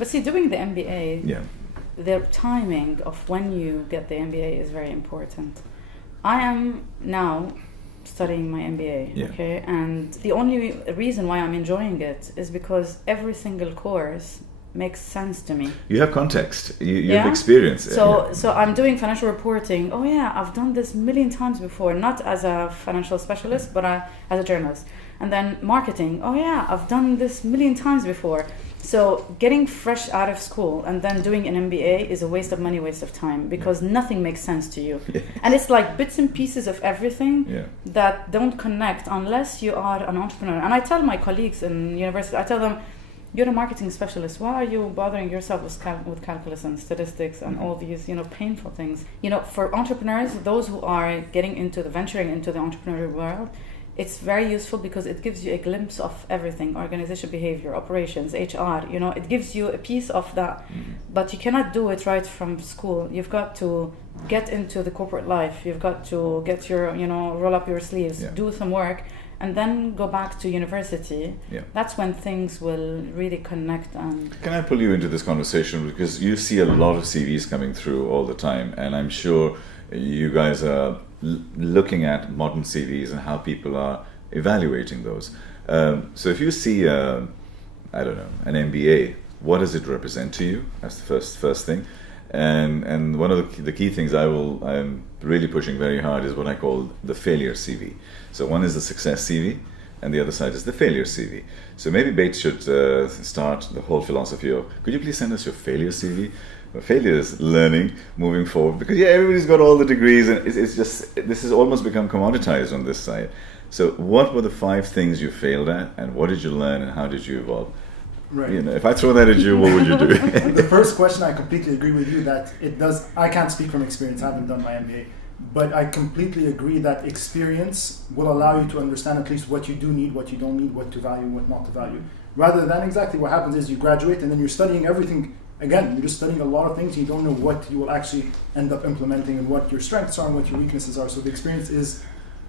But see, doing the MBA, Yeah. the timing of when you get the MBA is very important. I am now studying my MBA, Yeah. okay? And the only reason why I'm enjoying it is because every single course makes sense to me. You have context. You Yeah? have experience. So I'm doing financial reporting. Oh yeah, I've done this a million times before, not as a financial specialist, but as a journalist. And then marketing. Oh yeah, I've done this a million times before. So getting fresh out of school and then doing an MBA is a waste of money, waste of time, because nothing makes sense to you. Yeah. And it's like bits and pieces of everything Yeah. that don't connect unless you are an entrepreneur. And I tell my colleagues in university, I tell them, you're a marketing specialist. Why are you bothering yourself with calculus and statistics and all these, painful things? For entrepreneurs, those who are venturing into the entrepreneurial world, it's very useful because it gives you a glimpse of everything: organization behavior, operations, HR. It gives you a piece of that. But you cannot do it right from school. You've got to get into the corporate life. You've got to get your, roll up your sleeves, do some work, and then go back to university. Yeah. That's when things will really connect. And Can I pull you into this conversation, because you see a lot of CVs coming through all the time, and I'm sure you guys are looking at modern CVs and how people are evaluating those. So if you see, an MBA, what does it represent to you? That's the first thing. And one of the key things I'm really pushing very hard is what I call the failure CV. So one is the success CV, and the other side is the failure CV. So maybe Bates should start the whole philosophy of, could you please send us your failure CV? Failure is learning, moving forward, because everybody's got all the degrees, and it's just, this has almost become commoditized on this side. So what were the 5 things you failed at, and what did you learn, and how did you evolve? Right. If I throw that at you, what would you do? The first question, I completely agree with you that it does. I can't speak from experience. I haven't done my MBA, but I completely agree that experience will allow you to understand at least what you do need, what you don't need, what to value, what not to value. Rather than exactly what happens is you graduate and then you're studying everything. Again, you're just studying a lot of things. You don't know what you will actually end up implementing and what your strengths are and what your weaknesses are. So the experience is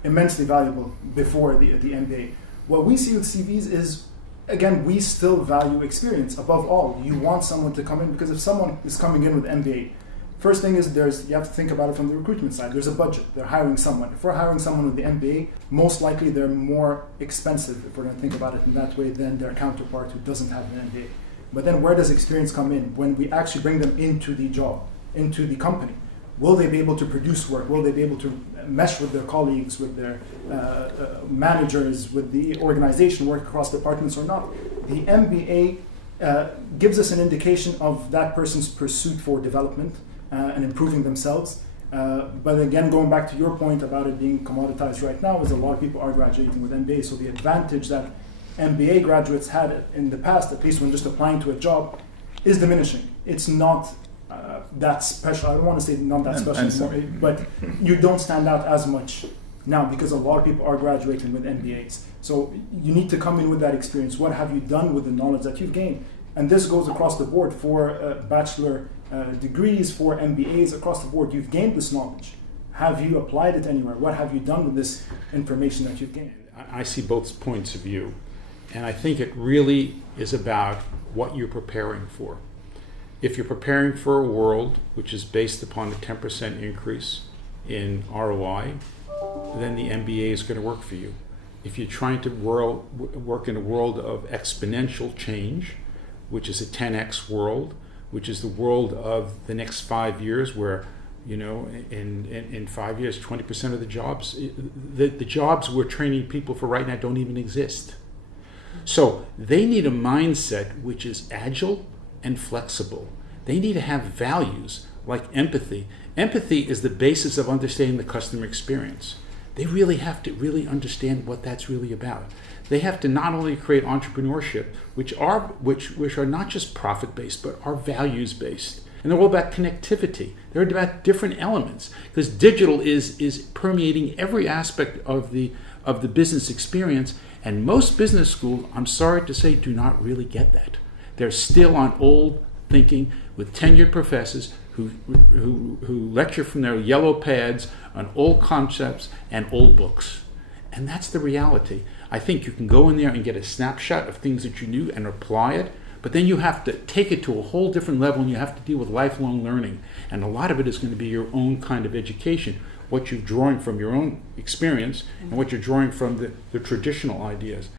immensely valuable before the MBA. What we see with CVs is, again, we still value experience above all. You want someone to come in, because if someone is coming in with MBA, first thing is you have to think about it from the recruitment side. There's a budget. They're hiring someone. If we're hiring someone with the MBA, most likely they're more expensive, if we're going to think about it in that way, than their counterpart who doesn't have an MBA. But then where does experience come in? When we actually bring them into the job, into the company. Will they be able to produce work? Will they be able to mesh with their colleagues, with their managers, with the organization, work across departments or not? The MBA gives us an indication of that person's pursuit for development and improving themselves. But again, going back to your point about it being commoditized right now, is a lot of people are graduating with MBA. So the advantage that MBA graduates had in the past, at least when just applying to a job, is diminishing. It's not that special. I don't want to say not that special anymore, but you don't stand out as much now because a lot of people are graduating with MBAs. So you need to come in with that experience. What have you done with the knowledge that you've gained? And this goes across the board for bachelor degrees, for MBAs, across the board. You've gained this knowledge. Have you applied it anywhere? What have you done with this information that you've gained? I see both points of view. And I think it really is about what you're preparing for. If you're preparing for a world which is based upon a 10% increase in ROI, then the MBA is going to work for you. If you're trying to work in a world of exponential change, which is a 10x world, which is the world of the next 5 years, where in 5 years, 20% of the jobs, the jobs we're training people for right now don't even exist. So they need a mindset which is agile and flexible. They need to have values like empathy. Empathy is the basis of understanding the customer experience. They really have to really understand what that's really about. They have to not only create entrepreneurship, which are not just profit-based, but are values-based. And they're all about connectivity. They're about different elements, because digital is permeating every aspect of the business experience. And most business schools, I'm sorry to say, do not really get that. They're still on old thinking with tenured professors who lecture from their yellow pads on old concepts and old books. And that's the reality. I think you can go in there and get a snapshot of things that you knew and apply it, But then you have to take it to a whole different level, and you have to deal with lifelong learning. And a lot of it is going to be your own kind of education, what you're drawing from your own experience and what you're drawing from the traditional ideas.